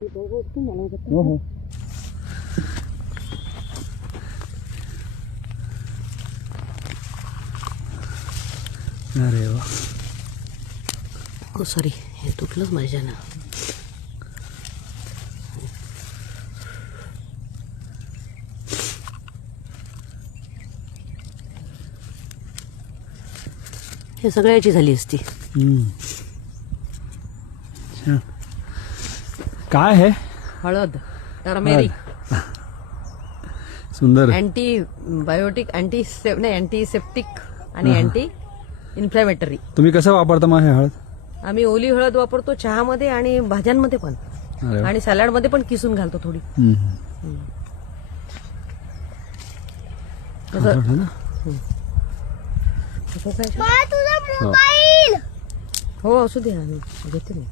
हो हो. अरे वा. हो सॉरी, हे तुटलंच माझ्या ना. हे सगळ्याची झाली असती. छान. काय आहे? हळद, टर्मेरिक, सुंदर. अँटी बायोटिक, अँटीसेप्टिक आणि अँटी इन्फ्लॅमेटरी. तुम्ही कसं वापरता मग हे हळद? आम्ही ओली हळद वापरतो चहामध्ये आणि भाज्यांमध्ये पण, अरे वा. आणि सॅलड मध्ये पण किसून घालतो थोडी. खातो ना? हो असू दे, घेते मी.